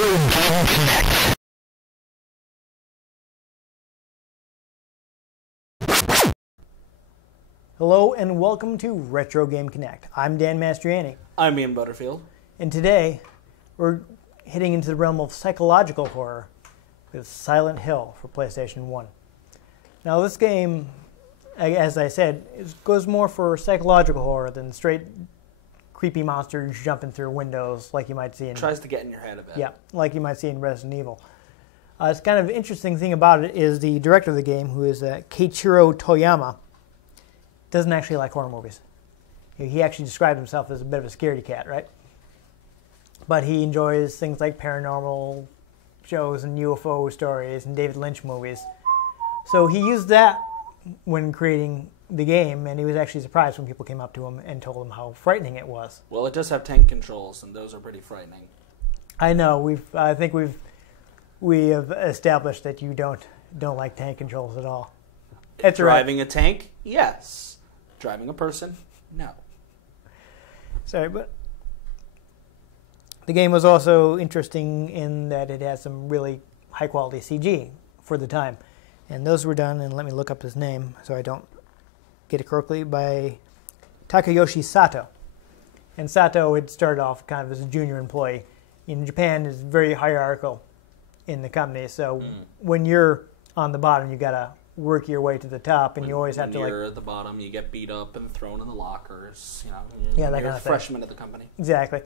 Game Connect. Hello and welcome to Retro Game Connect. I'm Dan Mastriani. I'm Ian Butterfield. And today we're hitting into the realm of psychological horror with Silent Hill for PlayStation 1. Now this game, as I said, goes more for psychological horror than straight creepy monsters jumping through windows like you might see in... Tries to get in your head a bit. Yeah, like you might see in Resident Evil. It's kind of interesting thing about it is the director of the game, who is Keiichiro Toyama, doesn't actually like horror movies. He actually describes himself as a bit of a scaredy cat, right? But he enjoys things like paranormal shows and UFO stories and David Lynch movies. So he used that when creating the game, and he was actually surprised when people came up to him and told him how frightening it was. Well, it does have tank controls, and those are pretty frightening. I know. I think we have established that you don't like tank controls at all. That's Driving right. a tank? Yes. Driving a person? No. Sorry, but the game was also interesting in that it has some really high-quality CG for the time. And those were done, and let me look up his name so I don't get it correctly, by Takayoshi Sato. And Sato had started off kind of as a junior employee. In Japan, it's very hierarchical in the company, so when you're on the bottom, you got to work your way to the top, and you always have to When you're at the bottom, you get beat up and thrown in the lockers. You know, yeah, that you're kind of a freshman at the company. Exactly.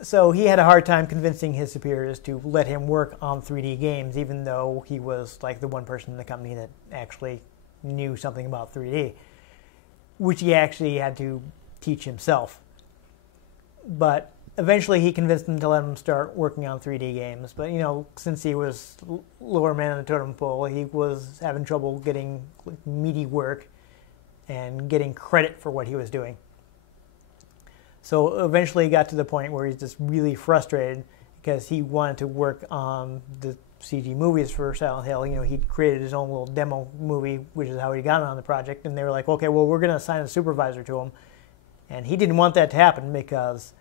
So he had a hard time convincing his superiors to let him work on 3D games, even though he was like the one person in the company that actually knew something about 3D, which he actually had to teach himself. But eventually he convinced them to let him start working on 3D games. But, you know, since he was lower man on the totem pole, he was having trouble getting meaty work and getting credit for what he was doing. So eventually he got to the point where he's just really frustrated because he wanted to work on the CG movies for Silent Hill. You know, he created his own little demo movie, which is how he got on the project. And they were like, okay, well, we're going to assign a supervisor to him. And he didn't want that to happen because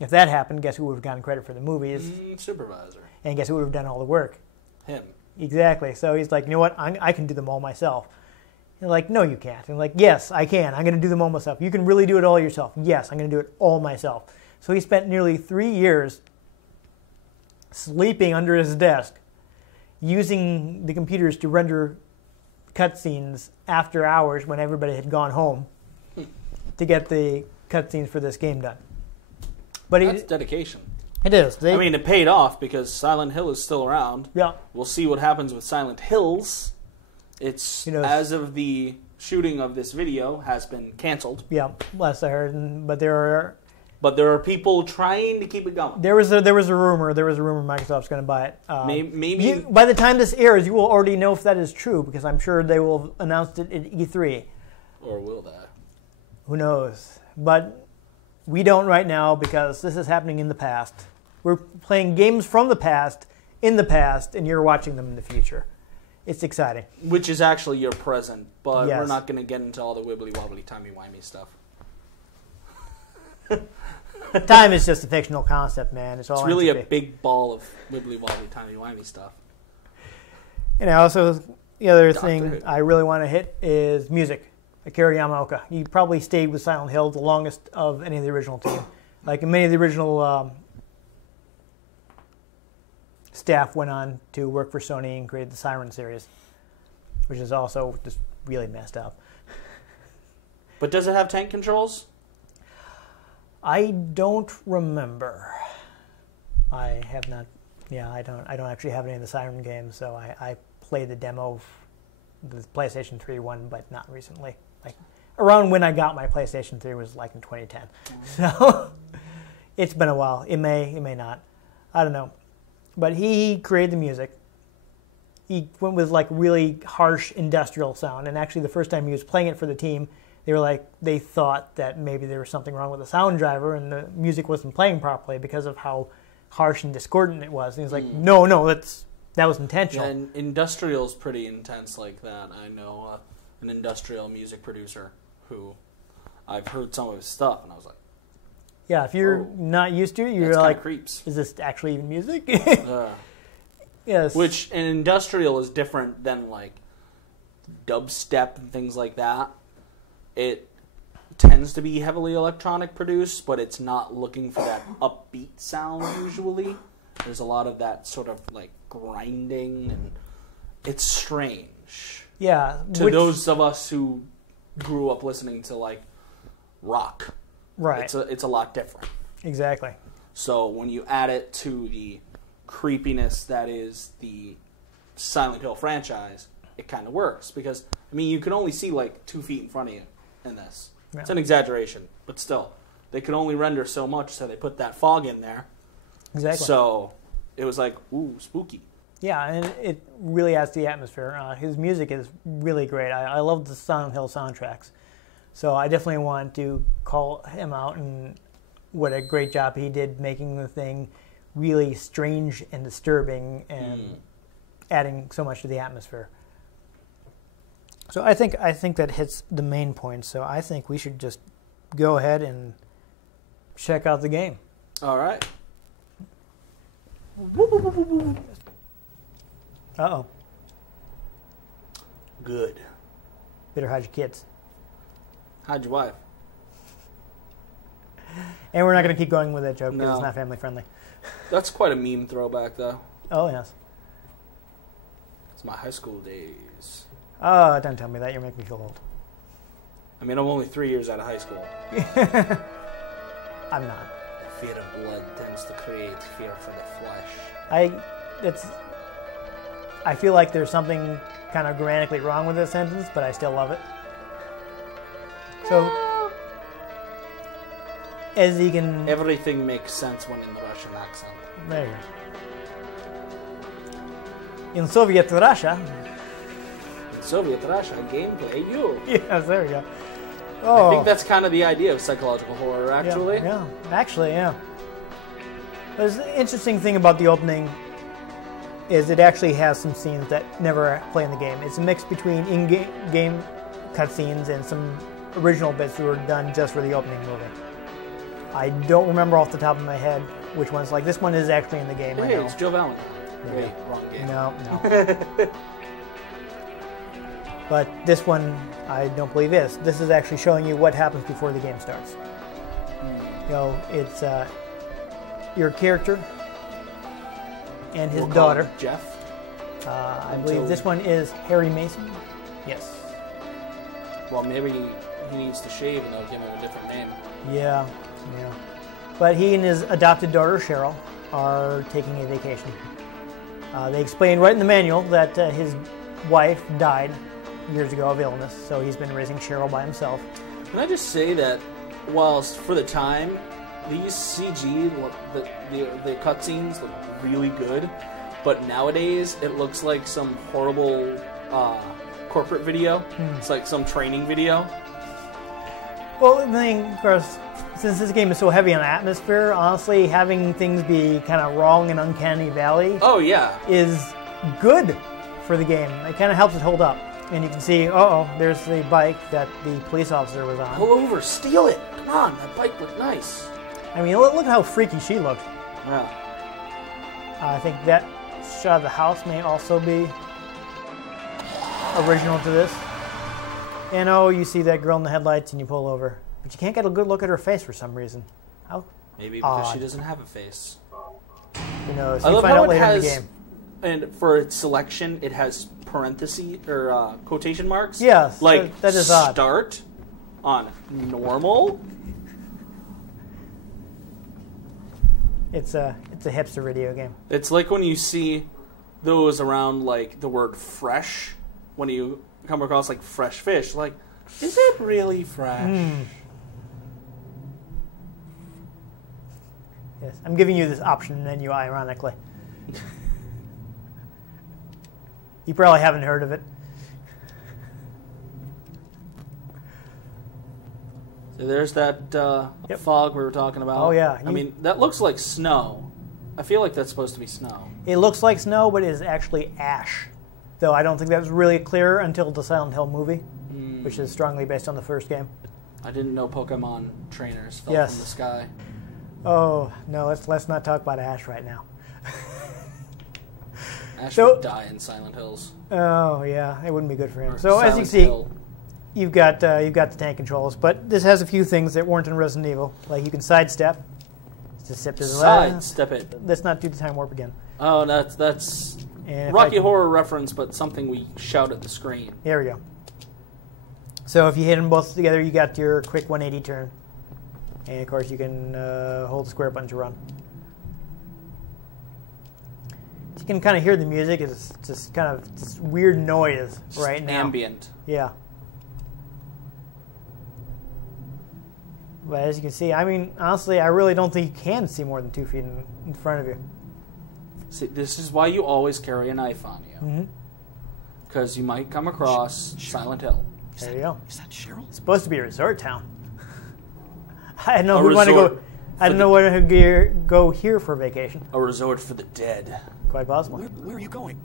if that happened, guess who would have gotten credit for the movies? Supervisor. And guess who would have done all the work? Him. Exactly. So he's like, you know what? I can do them all myself. And like, no, you can't. And like, yes, I can. I'm going to do them all myself. You can really do it all yourself. Yes, I'm going to do it all myself. So he spent nearly 3 years sleeping under his desk, using the computers to render cutscenes after hours when everybody had gone home to get the cutscenes for this game done. But That's dedication. It is. I mean, it paid off because Silent Hill is still around. Yeah. We'll see what happens with Silent Hills. It's, as of the shooting of this video, has been canceled. Yeah, last I heard. But there are people trying to keep it going. There was a rumor Microsoft's going to buy it. Maybe by the time this airs, you will already know if that is true because I'm sure they will have announced it at E3. Or will they? Who knows? But we don't right now because this is happening in the past. We're playing games from the past, in the past, and you're watching them in the future. It's exciting. Which is actually your present, but Yes. we're not going to get into all the wibbly-wobbly, timey-wimey stuff. Time is just a fictional concept, man. It's really a big ball of wibbly-wobbly, timey-wimey stuff. You know, also the other Doctor thing Who. I really want to hit is music. Akira Yamaoka. He probably stayed with Silent Hill the longest of any of the original team. Like many of the original staff went on to work for Sony and create the Siren series, which is also just really messed up. But does it have tank controls? I don't remember. I have not. Yeah, I don't actually have any of the Siren games, so I played the demo of the PlayStation 3 one, but not recently. Like around when I got my PlayStation 3 was like in 2010. So it's been a while. It may not. I don't know. But he created the music. He went with like really harsh industrial sound, and actually the first time he was playing it for the team, they thought that maybe there was something wrong with the sound driver and the music wasn't playing properly because of how harsh and discordant it was. And he was like, no, that was intentional. Yeah, and industrial's pretty intense like that. I know an industrial music producer who I've heard some of his stuff, and I was like, Yeah, if you're not used to it, you're like, creeps. Is this actually even music? Yes. Which an industrial is different than like dubstep and things like that. It tends to be heavily electronic produced, but it's not looking for that upbeat sound usually. There's a lot of that sort of like grinding, and it's strange. Yeah. To those of us who grew up listening to like rock. Right. It's a lot different. Exactly. So when you add it to the creepiness that is the Silent Hill franchise, it kind of works. Because, I mean, you can only see like 2 feet in front of you in this. Yeah. It's an exaggeration, but still. They could only render so much, so they put that fog in there. Exactly. So it was like, ooh, spooky. Yeah, and it really adds to the atmosphere. His music is really great. I love the Silent Hill soundtracks. So I definitely want to call him out, and what a great job he did making the thing really strange and disturbing and adding so much to the atmosphere. So I think that hits the main point. So I think we should just go ahead and check out the game. All right. Uh-oh. Good. Better hide your kids. Hide your wife. And we're not going to keep going with that joke because No. it's not family friendly. That's quite a meme throwback, though. Oh, yes. It's my high school days. Oh, don't tell me that. You're making me feel old. I mean, I'm only 3 years out of high school. I'm not. Fear of blood tends to create fear for the flesh. I feel like there's something kind of grammatically wrong with this sentence, but I still love it. So, as you can... Everything makes sense when in the Russian accent. There you go. In Soviet Russia... In Soviet Russia, gameplay, you. Yes, there we go. Oh. I think that's kind of the idea of psychological horror, actually. Yeah. Actually, yeah. There's an interesting thing about the opening is it actually has some scenes that never play in the game. It's a mix between in-game cutscenes and some original bits that were done just for the opening movie. I don't remember off the top of my head which ones. Like, this one is actually in the game. Hey, it's Joe Valentine. Yeah. Wait, wrong game. No. But this one, I don't believe is. This is actually showing you what happens before the game starts. You know, it's your character and his daughter. Jeff. I believe this one is Harry Mason. Yes. Well, maybe he needs to shave and they'll give him a different name. Yeah. But he and his adopted daughter, Cheryl, are taking a vacation. They explain right in the manual that his wife died years ago of illness, so he's been raising Cheryl by himself. Can I just say that, whilst for the time, these CG, the cutscenes look really good, but nowadays it looks like some horrible corporate video. It's like some training video. Well, the thing, of course, since this game is so heavy on atmosphere, honestly, having things be kind of wrong and uncanny valley is good for the game. It kind of helps it hold up. And you can see, there's the bike that the police officer was on. Pull over, steal it. Come on, that bike looked nice. I mean, look how freaky she looked. Yeah. I think that shot of the house may also be original to this. And you see that girl in the headlights and you pull over. But you can't get a good look at her face for some reason. How Maybe because she doesn't have a face. Who knows? I You love find how out it later in has, the game. and for its selection, it has parentheses or quotation marks. Yes, like that is odd. Start on normal. It's a hipster video game. It's like when you see those around like the word fresh, when you come across like fresh fish, like, is it really fresh? Yes, I'm giving you this option menu ironically. You probably haven't heard of it. So there's that fog we were talking about. Oh, yeah. I mean, that looks like snow. I feel like that's supposed to be snow. It looks like snow, but it is actually ash. Though I don't think that was really clear until the Silent Hill movie, which is strongly based on the first game. I didn't know Pokemon trainers fell from the sky. Oh no, let's not talk about Ash right now. Ash would die in Silent Hills. Oh yeah, it wouldn't be good for him. Or So Silent as you can see, Hill. you've got the tank controls, but this has a few things that weren't in Resident Evil. Like you can sidestep. Just step to the left. Sidestep it. Let's not do the time warp again. Oh, that's And if Rocky Horror reference, but something we shout at the screen. There we go. So if you hit them both together, you got your quick 180 turn. And of course you can hold the square button to run. You can kind of hear the music. It's just kind of this weird noise right now. Ambient. Yeah. But as you can see, I mean, honestly, I really don't think you can see more than 2 feet in front of you. See, this is why you always carry a knife on you. Because you might come across Silent Hill. There you go. Is that Cheryl? It's supposed to be a resort town. I didn't know A who wanted to go. resort I didn't know where to go here for vacation. A resort for the dead. Quite possible. Where are you going?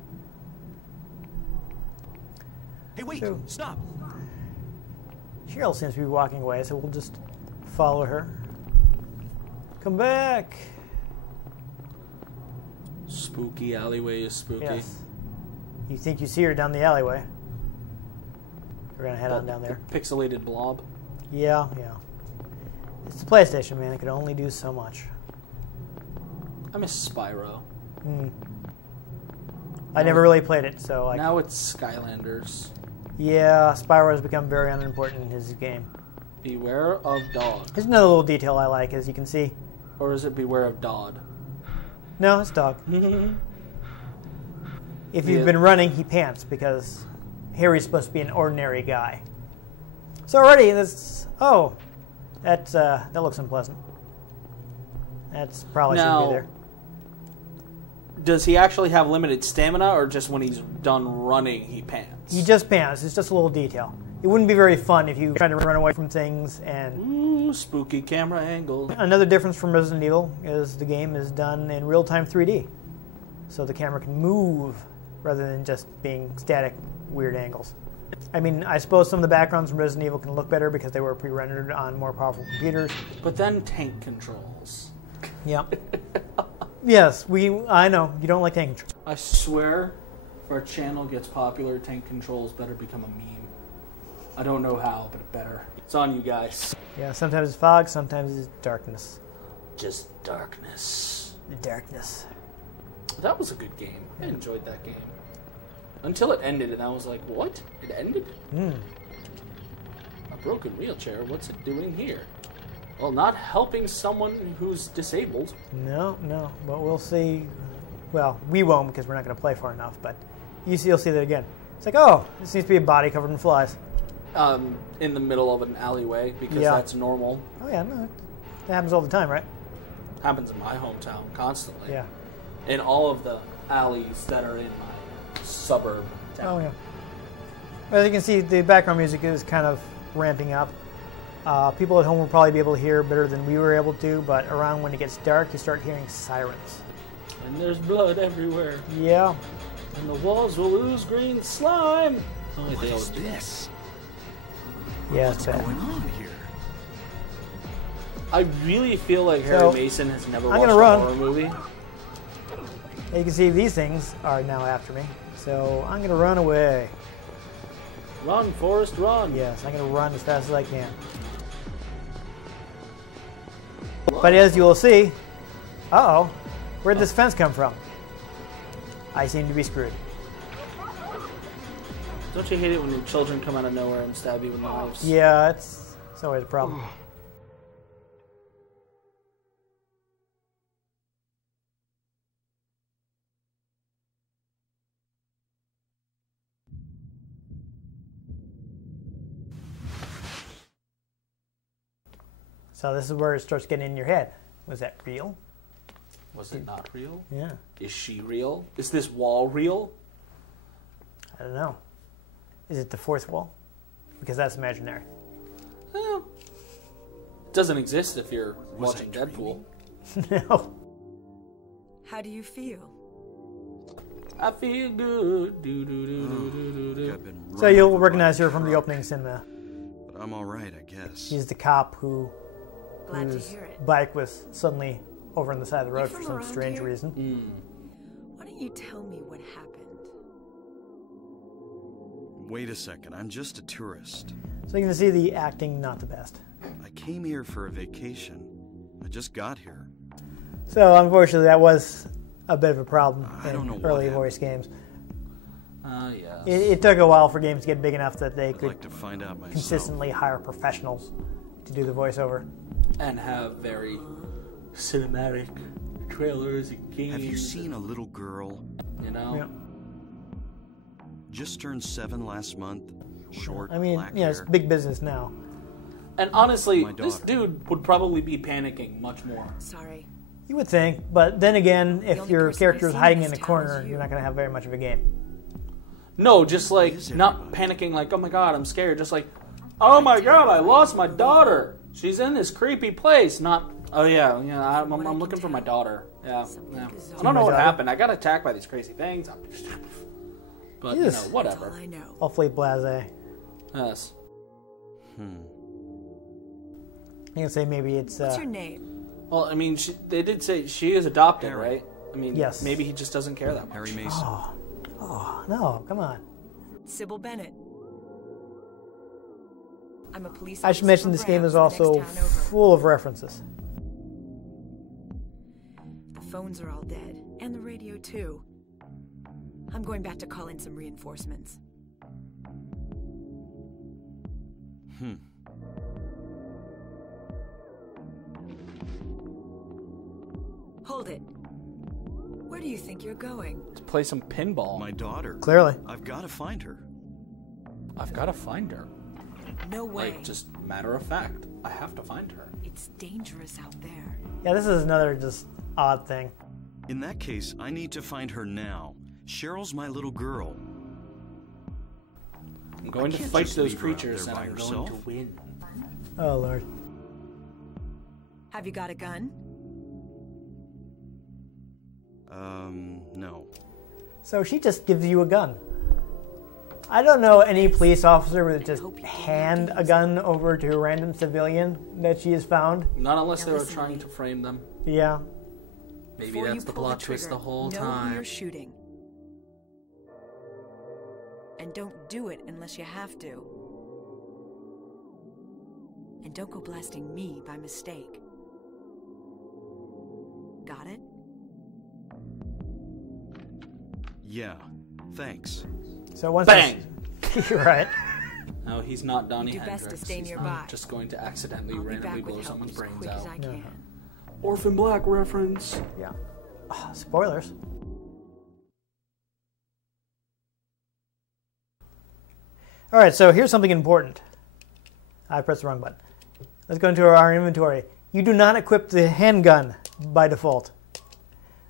Hey, wait! So- Stop! Cheryl seems to be walking away, so we'll just follow her. Come back. Spooky alleyway is spooky. Yes. You think you see her down the alleyway? We're gonna head on down there. The pixelated blob. Yeah. It's the PlayStation, man. It could only do so much. I miss Spyro. I never really played it, so like. Now it's Skylanders. Yeah, Spyro has become very unimportant in his game. Beware of Dog. Here's another little detail I like, as you can see. Or is it Beware of Dodd? No, it's dog. If you've Yeah. been running, he pants because Harry's supposed to be an ordinary guy. So already this. Oh, that looks unpleasant. That's probably shouldn't Now- be there. Does he actually have limited stamina, or just when he's done running, he pants? He just pants. It's just a little detail. It wouldn't be very fun if you tried to run away from things. And Ooh, spooky camera angle. another difference from Resident Evil is the game is done in real-time 3D, so the camera can move rather than just being static, weird angles. I mean, I suppose some of the backgrounds from Resident Evil can look better because they were pre-rendered on more powerful computers. But then tank controls. Yep. Yes, I know you don't like tank control. I swear, if our channel gets popular, tank controls better become a meme. I don't know how, but it better. It's on you guys. Yeah, sometimes it's fog, sometimes it's darkness. Just darkness. The darkness. That was a good game. I enjoyed that game. Until it ended, and I was like, what? It ended? A broken wheelchair? What's it doing here? Well, not helping someone who's disabled. No, but we'll see. Well, we won't because we're not going to play far enough, but you'll see that again. It's like, oh, this needs to be a body covered in flies. In the middle of an alleyway, because Yeah. that's normal. Oh, yeah, no, that happens all the time, right? Happens in my hometown constantly. Yeah. In all of the alleys that are in my suburb town. Oh, yeah. As you can see, the background music is kind of ramping up. People at home will probably be able to hear better than we were able to, but around when it gets dark, you start hearing sirens. And there's blood everywhere. Yeah. And the walls will ooze green slime. Only What they is always do that. this? Yeah, What's it's bad. going on here? I really feel like Harry So, Mason has never I'm watched gonna a run. horror movie. As you can see, these things are now after me. So I'm going to run away. Run, Forrest, run. Yes, I'm going to run as fast as I can. But as you will see, uh-oh, where'd this fence come from? I seem to be screwed. Don't you hate it when your children come out of nowhere and stab you with knives? Yeah, it's always a problem. So this is where it starts getting in your head. Was that real? Was it not real? Yeah, Is she real? Is this wall real? I don't know. Is it the fourth wall? Because that's imaginary. Well, it doesn't exist if you're Was watching I Deadpool. No. How do you feel? I feel good. Do, do, do, do, do, do, I've do. been So run you'll over by recognize a her from the truck, opening cinema. But I'm all right, I guess. He's the cop who Glad to whose hear it. bike was suddenly over on the side of the road for from some around strange here? reason. Why don't you tell me what happened? Wait a second, I'm just a tourist. So you can see the acting not the best. I came here for a vacation. I just got here. So unfortunately, that was a bit of a problem I don't know in what early happened. voice games. Yes. It took a while for games to get big enough that they I'd could like to find out myself. consistently hire professionals to do the voiceover. And have very cinematic trailers and games. Have you seen a little girl? You know? Yeah. Just turned 7 last month. Short, I mean, black yeah, it's hair. big business now. And honestly, My this daughter. dude would probably be panicking much more. Sorry. You would think, but then again, if only your person character I've is seen hiding in in a this town corner, is you. you're not going to have very much of a game. No, just like Is not panicking like, oh my god, I'm scared. Just like, oh my god, I lost my daughter. She's in this creepy place. Not, oh yeah, I'm looking for my daughter. Yeah. I don't know what happened. I got attacked by these crazy things. But, Yes. That's all whatever. I know. Awfully blasé. Yes. You can say maybe it's... What's your name? Well, I mean, they did say she is adopted, Harry. right? I mean, Yes. maybe he just doesn't care that much. Harry Mason. Oh, no, come on. Sybil Bennett. I'm a police I should officer mention from this game is Brown, the also next town over. full of references. The phones are all dead, and the radio too. I'm going back to call in some reinforcements. Hold it. Where do you think you're going? To play some pinball. My daughter. Clearly. I've got to find her. I've got to find her. No way. Like, just matter of fact. I have to find her. It's dangerous out there. Yeah, this is another just odd thing. In that case, I need to find her now. Cheryl's my little girl. I'm going to can't fight just those leave her out creatures there and by I'm going to herself. win. Oh, Lord. Have you got a gun? No. So she just gives you a gun. I don't know any police officer would just hand a gun over to a random civilian that she has found. Not unless Now they were listen to trying me. to frame them. Yeah. Maybe Before you that's the pull plot twist trigger, the whole know who time. you're shooting. And don't do it unless you have to. And don't go blasting me by mistake. Got it? Yeah. Thanks. So once Bang! You're right. No, he's not Donnie You do best to Hendrix. stay He's nearby. not just going to accidentally I'll be randomly back blow with help someone's as brains quick out. as I can. Orphan Black reference. Yeah. Ah, spoilers. All right, so here's something important. I pressed the wrong button. Let's go into our inventory. You do not equip the handgun by default.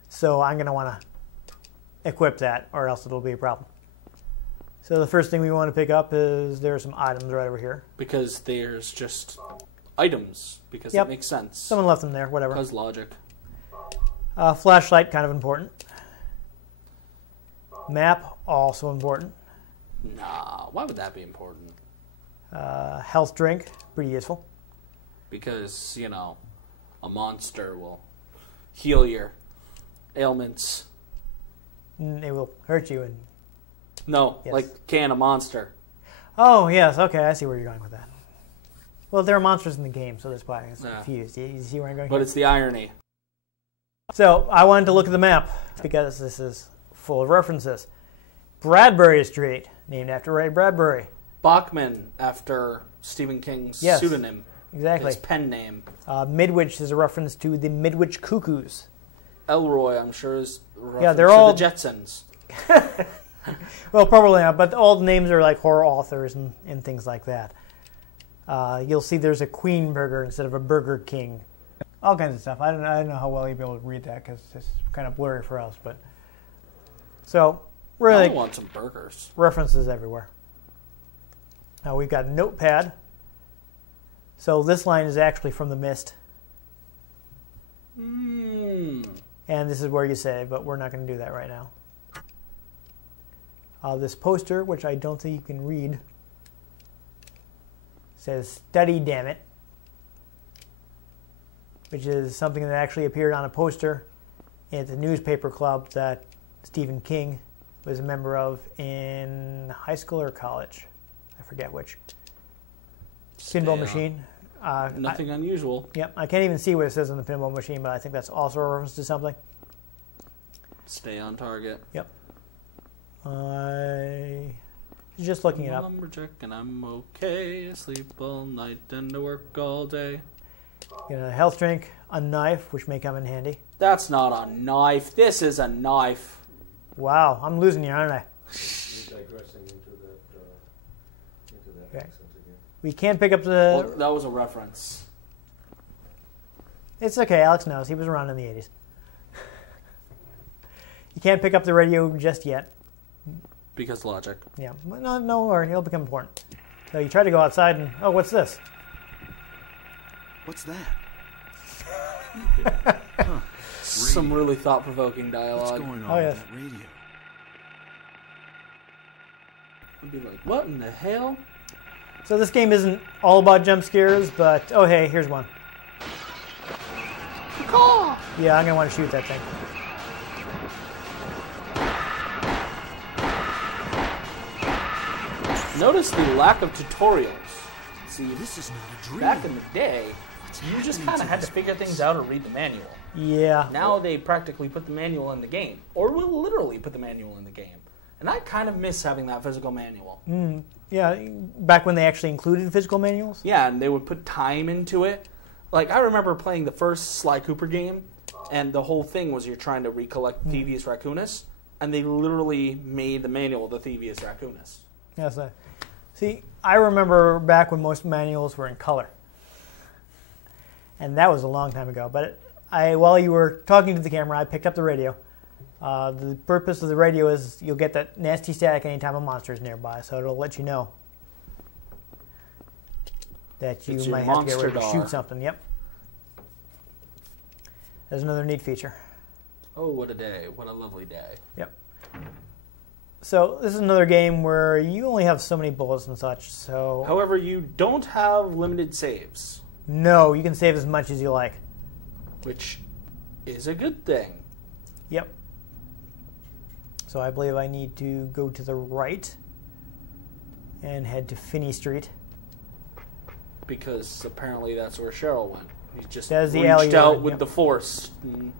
So I'm going to want to equip that, or else it'll be a problem. So the first thing we want to pick up is there are some items right over here. Because there's just items. Because Yep. it makes sense. Someone left them there, whatever. Because logic. Flashlight, kind of important. Map, also important. Nah, why would that be important? Health drink, pretty useful. Because, a monster will heal your ailments. It will hurt you. And No, Yes. like can a monster. oh yes, okay, I see where you're going with that. Well, there are monsters in the game, so that's why I was Yeah. confused. You see where I'm going? But here? it's the irony. So I wanted to look at the map because this is full of references. Bradbury Street, named after Ray Bradbury. Bachman, after Stephen King's Yes. pseudonym. Exactly. His pen name. Midwich is a reference to the Midwich Cuckoos. Elroy, I'm sure, is a reference Yeah, they're to all- the Jetsons. Well, probably not, but all the names are like horror authors and things like that. You'll see there's a Queen Burger instead of a Burger King. All kinds of stuff. I don't know how well you'll be able to read that because it's kind of blurry for us. But so I really want some burgers. references everywhere. Now we've got a notepad. So this line is actually from The Mist, Hmm. and this is where you save, but we're not going to do that right now. This poster, which I don't think you can read, says "Study, damn it." which is something that actually appeared on a poster at the newspaper club that Stephen King was a member of in high school or college. I forget which. Pinball machine. Nothing unusual. Yep, I can't even see what it says on the pinball machine, but I think that's also a reference to something. Stay on target. Yep. I was just looking it up. Lumberjack and I'm okay. I sleep all night and I work all day. Get a health drink, a knife, which may come in handy. That's not a knife. This is a knife. Wow, I'm losing you, aren't I? You're digressing into that Okay. accent again. We can't pick up the... Well, that was a reference. It's okay, Alex knows. He was around in the 80s. You can't pick up the radio just yet. Because logic. Yeah, no worry, it'll become important. So you try to go outside and... Oh, what's this? What's that? Some really thought-provoking What's dialogue. going on Oh, yes. with that radio? I'd be like, what in the hell? So this game isn't all about jump scares, but... Oh, hey, here's one. Caw! Yeah, I'm going to want to shoot that thing. Notice the lack of tutorials. See, This is not a dream. back in the day, you just kind of had to figure things out or read the manual. Yeah. Now they practically put the manual in the game, or will literally put the manual in the game. And I kind of miss having that physical manual. Yeah, back when they actually included physical manuals? Yeah, and they would put time into it. Like, I remember playing the first Sly Cooper game, and the whole thing was you're trying to recollect Thievius Raccoonus, and they literally made the manual the Thievius Raccoonus. Yes. See, I remember back when most manuals were in color. And that was a long time ago. But while you were talking to the camera, I picked up the radio. The purpose of the radio is you'll get that nasty static anytime a monster is nearby, so it'll let you know that you It's your might have to get monster ready to dog. shoot something. Yep. There's another neat feature. Oh, what a day. What a lovely day. Yep. So this is another game where you only have so many bullets and such, so... However, you don't have limited saves, No, you can save as much as you like. which is a good thing. Yep. So I believe I need to go to the right and head to Finney Street. Because apparently that's where Cheryl went. He just That is the reached alley you're out in, with yep. the Force and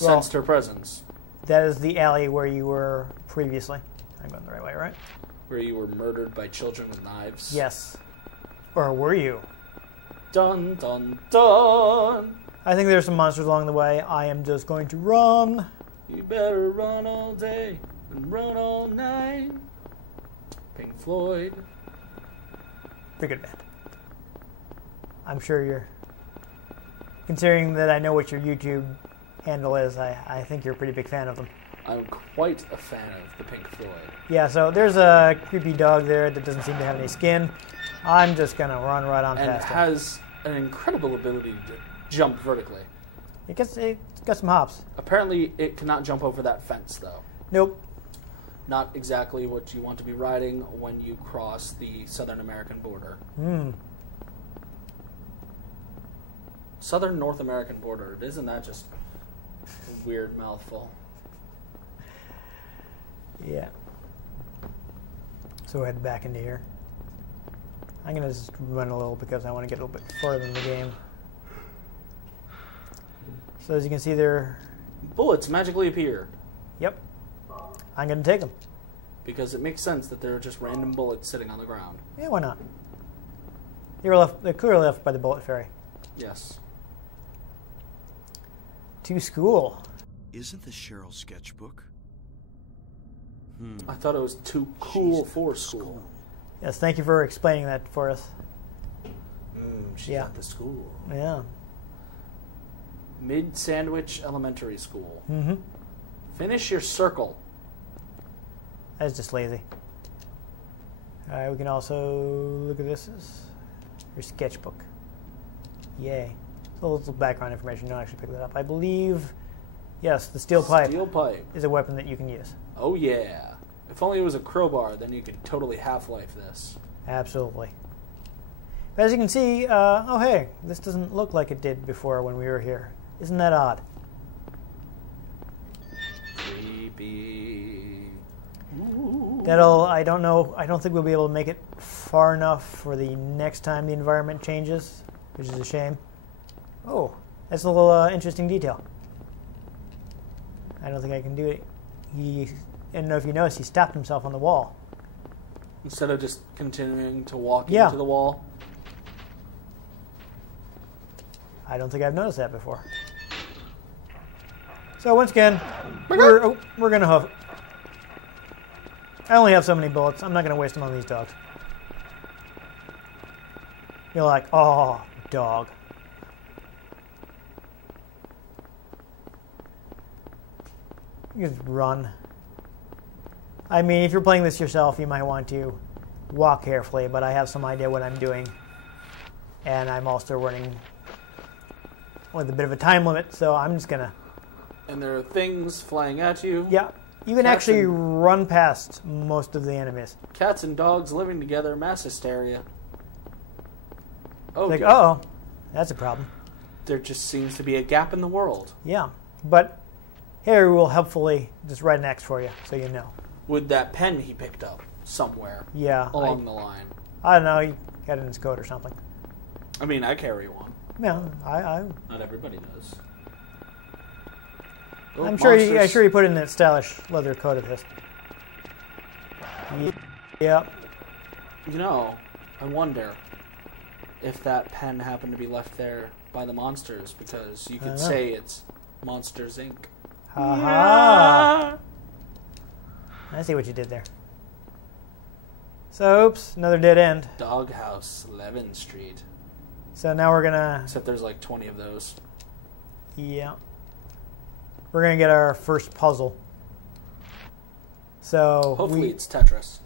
Well- sensed her presence. That is the alley where you were previously. I'm going the right way, right? Where you were murdered by children with knives. Yes. Or were you? Dun, dun, dun. I think there's some monsters along the way. I am just going to run. You better run all day and run all night. Pink Floyd. Pretty good band. I'm sure you're... Considering that I know what your YouTube handle is, I think you're a pretty big fan of them. I'm quite a fan of the Pink Floyd. Yeah, so there's a creepy dog there that doesn't seem to have any skin. I'm just going to run right on And past it. has an incredible ability to jump vertically. It's got some hops. Apparently, it cannot jump over that fence, though. Nope. Not exactly what you want to be riding when you cross the Southern American border. Southern North American border. Isn't that just a weird mouthful? Yeah. So head back into here. I'm going to just run a little because I want to get a little bit further in the game. So as you can see there, Bullets magically appear. yep, I'm going to take them. Because it makes sense that there are just random bullets sitting on the ground. Yeah, why not? They're clearly left by the bullet fairy. Yes. To school. Isn't this Cheryl's sketchbook? I thought it was too cool for school. Yes, thank you for explaining that for us. She's Yeah. at the school. Yeah. Mid Sandwich Elementary School. Mm-hmm. Finish your circle. That's just lazy. All right, we can also look at this as your sketchbook. Yay. So a little background information. Don't actually pick that up. I believe, yes, the steel pipe Steel pipe. is a weapon that you can use. Oh yeah. If only it was a crowbar, then you could totally Half-Life this. Absolutely. As you can see, oh hey, this doesn't look like it did before when we were here. Isn't that odd? Creepy. I don't know, I don't think we'll be able to make it far enough for the next time the environment changes, which is a shame. Oh, that's a little interesting detail. I don't think I can do it. I don't know if you noticed, he stopped himself on the wall. Instead of just continuing to walk Yeah. into the wall. I don't think I've noticed that before. So once again, we're going to hoof. I only have so many bullets. I'm not going to waste them on these dogs. You're like, oh, dog. You just run. I mean, if you're playing this yourself, you might want to walk carefully, but I have some idea what I'm doing. And I'm also running with a bit of a time limit, so I'm just going to... And there are things flying at you. Yeah, you can actually run past most of the enemies. Cats and dogs living together, mass hysteria. Oh, Like, dear. uh-oh, that's a problem. There just seems to be a gap in the world. Yeah, but Harry will helpfully just write an X for you, so you know. With that pen he picked up somewhere Yeah, along the line. I don't know, he got it in his coat or something. I mean, I carry one. Yeah, I Not everybody does. I'm sure he put it in that stylish leather coat of his. Yeah. You know, I wonder if that pen happened to be left there by the monsters, because you could say it's Monsters Inc. Ha-ha! I see what you did there. So, oops, another dead end. Doghouse, 11th Street. So now we're gonna... Except there's like 20 of those. Yeah. We're gonna get our first puzzle. So... Hopefully it's Tetris.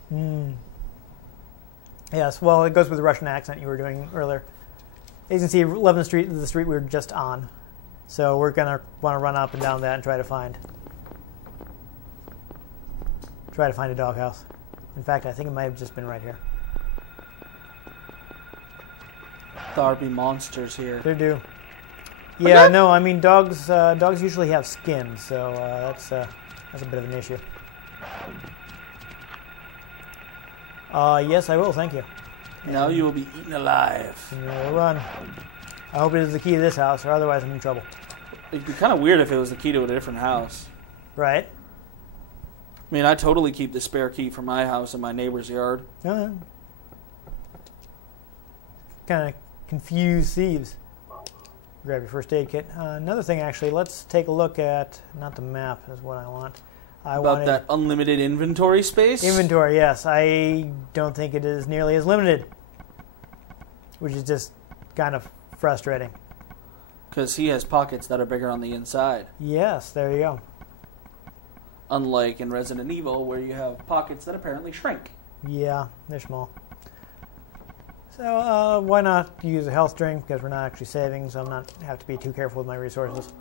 Yes, well, it goes with the Russian accent you were doing earlier. As you can see, 11th Street is the street we were just on. So we're going to want to run up and down that and try to find a doghouse. In fact, I think it might have just been right here. There be monsters here. There do. Yeah, no, I mean, dogs usually have skin, so that's a bit of an issue. Yes, I will, thank you. Now you will be eaten alive. No run. I hope it is the key to this house, or otherwise I'm in trouble. It'd be kind of weird if it was the key to a different house. Right? I mean, I totally keep the spare key from my house in my neighbor's yard. Kind of confused thieves. Grab your first aid kit. Another thing, actually, let's take a look at, not the map is what I want. About that unlimited inventory space? Inventory, yes. I don't think it is nearly as limited, which is just kind of frustrating. Because he has pockets that are bigger on the inside. Yes, there you go. Unlike in Resident Evil, where you have pockets that apparently shrink. Yeah, they're small. So, why not use a health drink, because we're not actually saving, so I'm not have to be too careful with my resources.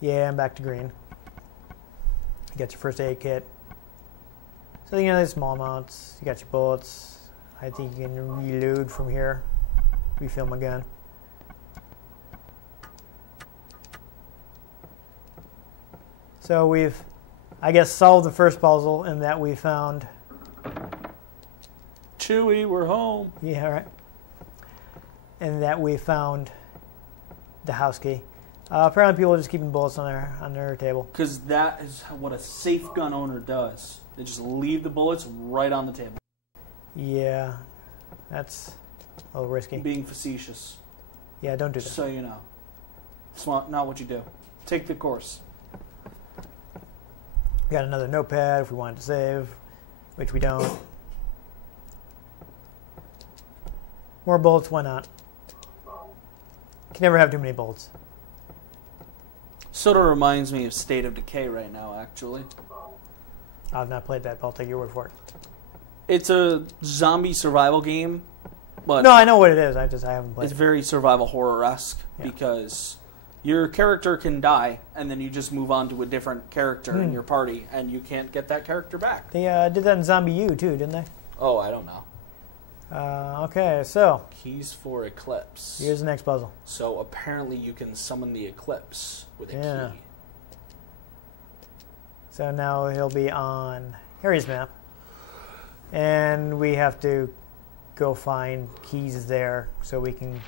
Yeah, I'm back to green. You got your first aid kit. So, you know, there's small amounts. You got your bullets. I think you can reload from here. Refill my gun. So we've, I guess, solved the first puzzle in that we found... Chewie, we're home. Yeah, right. In that we found the house key. Apparently people are just keeping bullets on their table. Because that is what a safe gun owner does. They just leave the bullets right on the table. Yeah, that's a little risky. Being facetious. Yeah, don't do that. Just so you know. It's not what you do. Take the course. Got another notepad if we wanted to save, which we don't. More bullets, why not? Can never have too many bullets. Sort of reminds me of State of Decay right now, actually. I've not played that, but I'll take your word for it. It's a zombie survival game, but No, I know what it is. I haven't played it's it. very survival horror-esque Yeah. because your character can die, and then you just move on to a different character in your party, and you can't get that character back. They did that in Zombie U, too, didn't they? Oh, I don't know. Okay, so Keys for Eclipse. here's the next puzzle. So apparently you can summon the Eclipse with a key. So now he'll be on Harry's map. And we have to go find keys there so we can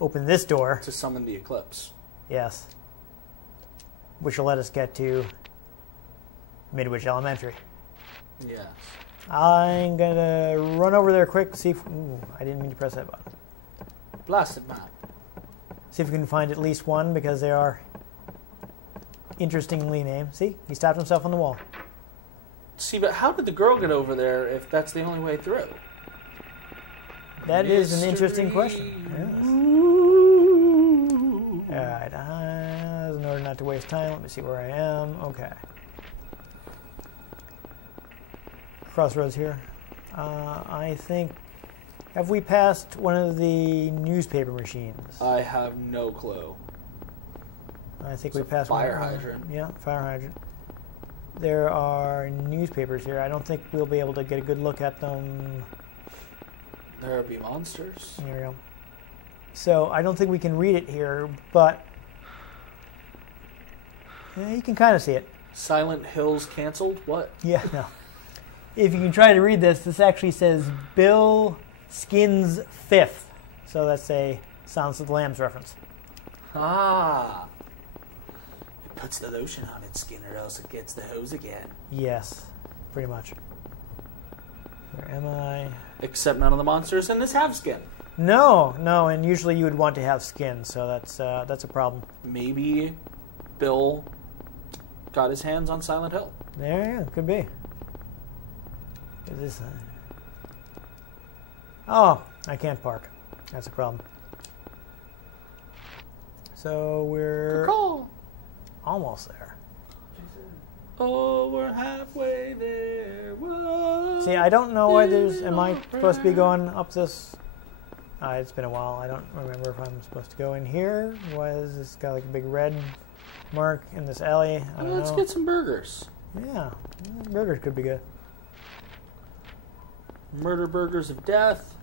open this door. To summon the Eclipse. Yes. Which will let us get to Midwich Elementary. Yes. I'm going to run over there quick, see if... Ooh, I didn't mean to press that button. Blasted map. See if we can find at least one, because they are interestingly named. See? He stopped himself on the wall. See, but how did the girl get over there if that's the only way through? That is an interesting question. Yes. Alright, in order not to waste time, let me see where I am. Okay. Crossroads here. I think... Have we passed one of the newspaper machines? I have no clue. I think It's we passed a fire one. hydrant. Yeah, fire hydrant. There are newspapers here. I don't think we'll be able to get a good look at them. There'll be monsters. There we go. So I don't think we can read it here, but you can kind of see it. Silent Hills canceled? What? Yeah, no. If you can try to read this, this actually says Bill Skins 5th. So that's a Silence of the Lambs reference. Ah. It puts the lotion on its skin or else it gets the hose again. Yes, pretty much. Where am I? Except none of the monsters in this have skin. No, and usually you would want to have skin, so that's a problem. Maybe Bill got his hands on Silent Hill. There, yeah, could be. Is this? Oh, I can't park. That's a problem. So we're almost there. Oh, we're halfway there. Whoa. See, I don't know why there's... Am I supposed to be going up this... it's been a while. I don't remember if I'm supposed to go in here. Why is this got like a big red mark in this alley? I don't know. Let's get some burgers. Yeah, burgers could be good. Murder burgers of death.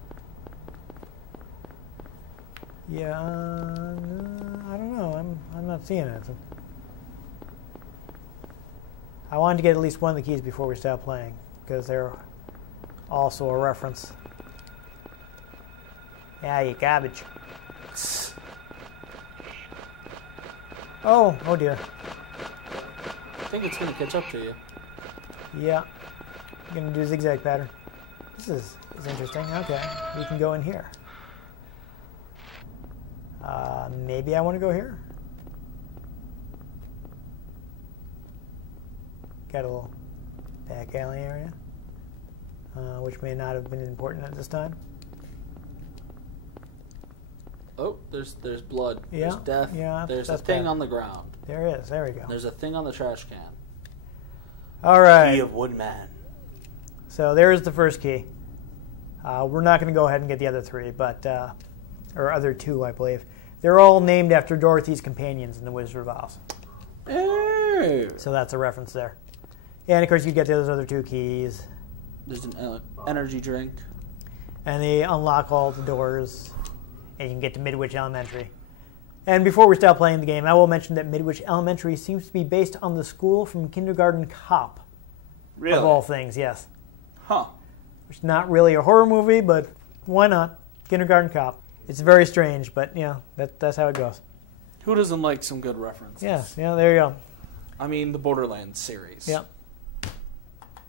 Yeah, I don't know. I'm not seeing it. I wanted to get at least one of the keys before we stop playing, because they're also a reference. Yeah, you garbage. Oh dear. I think it's going to catch up to you. Yeah. I'm going to do a zigzag pattern. This is interesting. Okay, we can go in here. Maybe I want to go here. Got a little back alley area, which may not have been important at this time. Oh, there's blood. Yeah, There's death. yeah, There's a that's thing bad. on the ground. There is. There we go. There's a thing on the trash can. All right. Key of Woodman. So there is the first key. We're not going to go ahead and get the other three, but or other two, I believe. They're all named after Dorothy's companions in The Wizard of Oz. Hey. So that's a reference there. And of course, you get those other two keys, There's an energy drink. and they unlock all the doors, and you can get to Midwich Elementary. And before we stop playing the game, I will mention that Midwich Elementary seems to be based on the school from Kindergarten Cop. Really? Of all things, yes. Huh. Which is not really a horror movie, but why not? Kindergarten Cop. It's very strange, but yeah, that's how it goes. Who doesn't like some good references? Yeah, there you go. I mean, the Borderlands series. Yeah.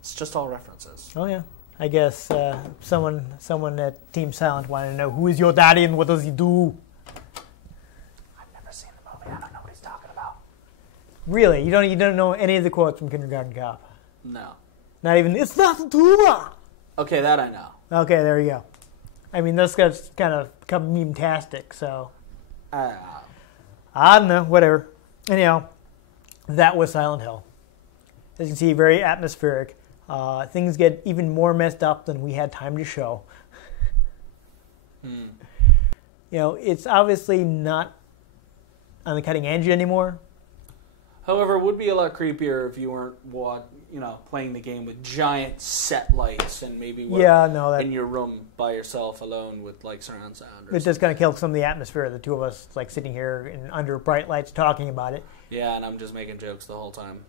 It's just all references. Oh yeah. I guess someone at Team Silent wanted to know, who is your daddy and what does he do? I've never seen the movie. I don't know what he's talking about. Really? You don't know any of the quotes from Kindergarten Cop? No. Not even, it's not a tuba! Okay, that I know. Okay, there you go. I mean, this guy's kind of become meme-tastic, so... I don't know, whatever. Anyhow, that was Silent Hill. As you can see, very atmospheric. Things get even more messed up than we had time to show. You know, it's obviously not on the cutting edge anymore. However, it would be a lot creepier if you weren't, playing the game with giant set lights and maybe in your room by yourself alone with like surround sound. It just kind of killed some of the atmosphere. The two of us like sitting here under bright lights talking about it. Yeah, and I'm just making jokes the whole time.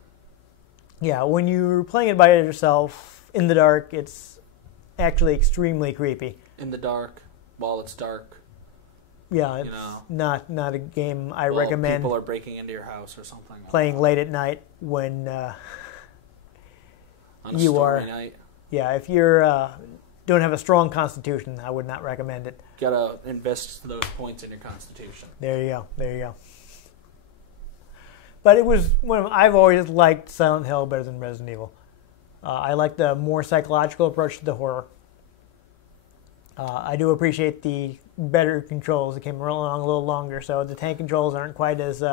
Yeah, when you're playing it by yourself in the dark, it's actually extremely creepy. In the dark, while it's dark. Yeah, it's not a game I recommend. People are breaking into your house or something. Playing late at night when on a stormy night. Yeah, if you're don't have a strong constitution, I would not recommend it. Gotta invest those points in your constitution. There you go. But it was I've always liked Silent Hill better than Resident Evil. I like the more psychological approach to the horror. I do appreciate the better controls. It came along a little longer, so the tank controls aren't quite as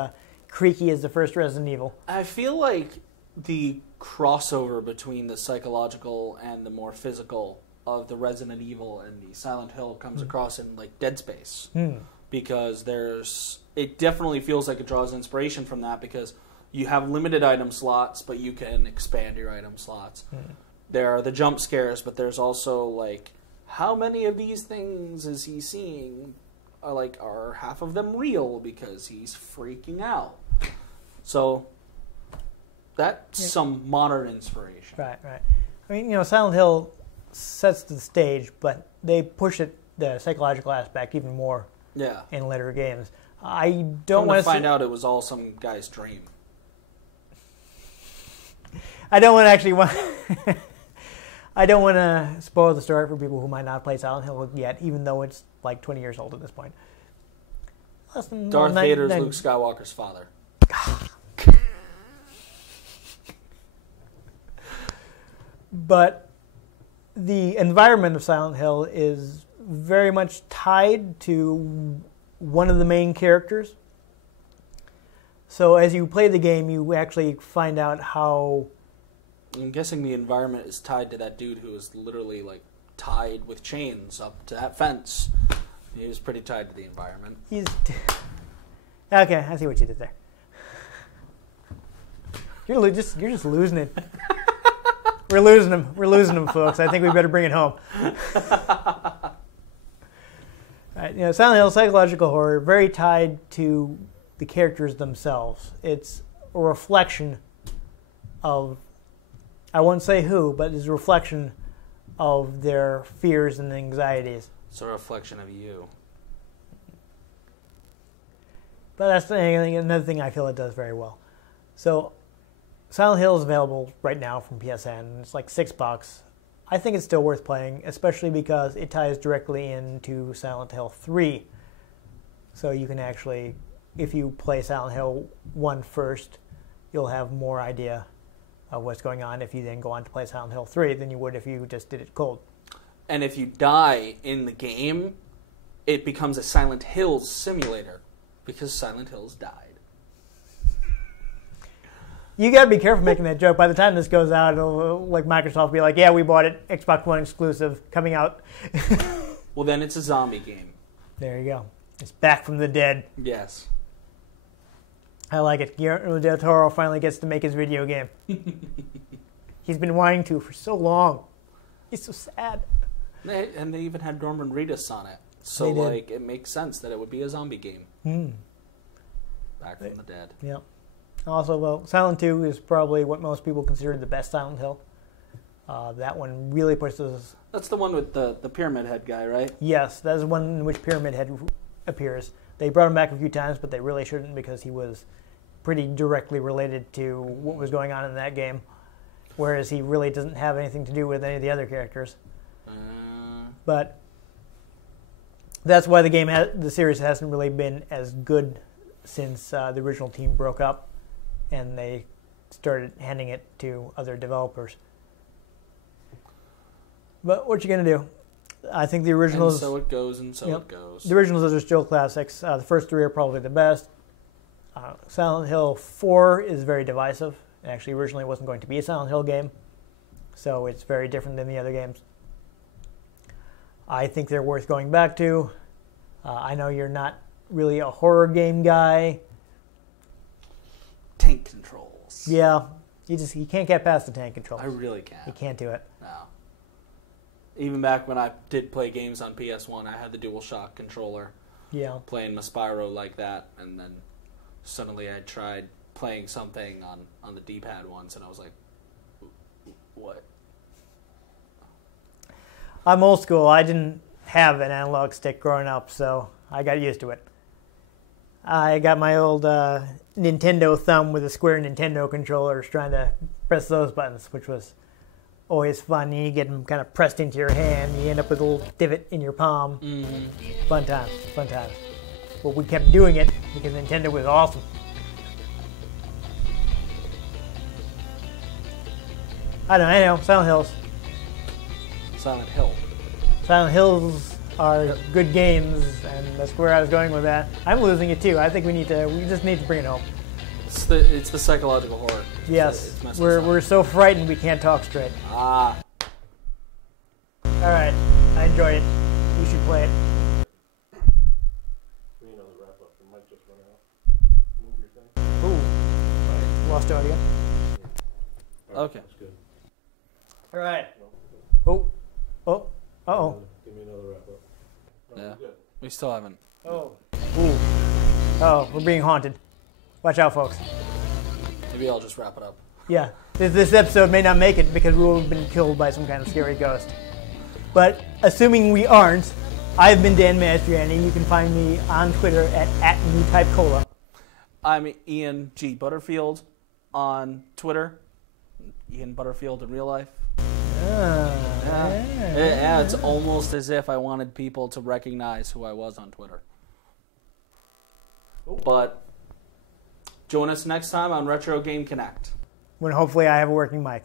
creaky as the first Resident Evil. I feel like the crossover between the psychological and the more physical of the Resident Evil and the Silent Hill comes across in like Dead Space. Because it definitely feels like it draws inspiration from that because you have limited item slots, but you can expand your item slots. There are the jump scares, but there's also like, how many of these things is he seeing? Are half of them real because he's freaking out? So that's some modern inspiration. Right. I mean, Silent Hill sets the stage, but they push the psychological aspect even more in later games. I don't want to find out it was all some guy's dream. I don't want to spoil the story for people who might not play Silent Hill yet, even though it's like 20 years old at this point. Darth Vader's Luke Skywalker's father. But the environment of Silent Hill is very much tied to one of the main characters. So as you play the game, you actually find out how... I'm guessing the environment is tied to that dude who is literally like tied with chains up to that fence. He was pretty tied to the environment. Okay, I see what you did there. You're just losing it. We're losing them, folks. I think we better bring it home. Right, Silent Hill psychological horror, very tied to the characters themselves. It's a reflection of, I won't say who, but it's a reflection of their fears and anxieties. It's a reflection of you. But that's another thing I feel it does very well. So, Silent Hill is available right now from PSN. It's like $6. I think it's still worth playing, especially because it ties directly into Silent Hill 3. So you can actually, if you play Silent Hill 1 first, you'll have more idea of what's going on if you then go on to play Silent Hill 3 than you would if you just did it cold. And if you die in the game, it becomes a Silent Hills simulator because Silent Hills died. You got to be careful making that joke. By the time this goes out, Microsoft will be like, yeah, we bought it, Xbox One exclusive, coming out. Well, then it's a zombie game. There you go. It's back from the dead. Yes. I like it. Guillermo del Toro finally gets to make his video game. He's been wanting to for so long. He's so sad. And they even had Norman Reedus on it. So, it makes sense that it would be a zombie game. Back from the dead. Yeah. Also, Silent 2 is probably what most people consider the best Silent Hill. That one really pushes... That's the one with the Pyramid Head guy, right? Yes, that is the one in which Pyramid Head appears. They brought him back a few times, but they really shouldn't because he was pretty directly related to what was going on in that game, whereas he really doesn't have anything to do with any of the other characters. But that's why the series hasn't really been as good since the original team broke up and they started handing it to other developers. But what you gonna do? I think the originals... And so it goes, and so it goes. The originals are still classics. The first three are probably the best. Silent Hill 4 is very divisive. It actually originally wasn't going to be a Silent Hill game, so it's very different than the other games. I think they're worth going back to. I know you're not really a horror game guy. Tank controls. Yeah, you can't get past the tank controls. I really can't. You can't do it. No. Even back when I did play games on PS1, I had the DualShock controller. Yeah. Playing Maspyro like that, and then suddenly I tried playing something on the D-pad once, and I was like, what? I'm old school. I didn't have an analog stick growing up, so I got used to it. I got my old Nintendo thumb with a square Nintendo controllers trying to press those buttons, which was always fun. You get them kind of pressed into your hand. You end up with a little divot in your palm. Mm-hmm. Fun times, fun times. But we kept doing it because Nintendo was awesome. I know, Silent Hills. Silent Hill. Silent Hills are good games, and that's where I was going with that. I'm losing it too. I think we just need to bring it home. It's the psychological horror. Yes, It's messing us up. we're so frightened we can't talk straight. Ah. All right, I enjoy it. You should play it. We need another wrap up. The mic just went out. Move your thing. Ooh, lost audio. Okay. That's good. All right. No, Oh, uh-oh. give me another wrap up. No, Yeah. we're good. We still haven't. Oh. Ooh. Oh, we're being haunted. Watch out, folks. Maybe I'll just wrap it up. Yeah, this episode may not make it because we will have been killed by some kind of scary ghost. But assuming we aren't, I've been Dan Mastriani. You can find me on Twitter at @NewTypeCola. I'm Ian G. Butterfield on Twitter. Ian Butterfield in real life. Yeah, it's almost as if I wanted people to recognize who I was on Twitter. But join us next time on Retro Game Connect. When hopefully I have a working mic.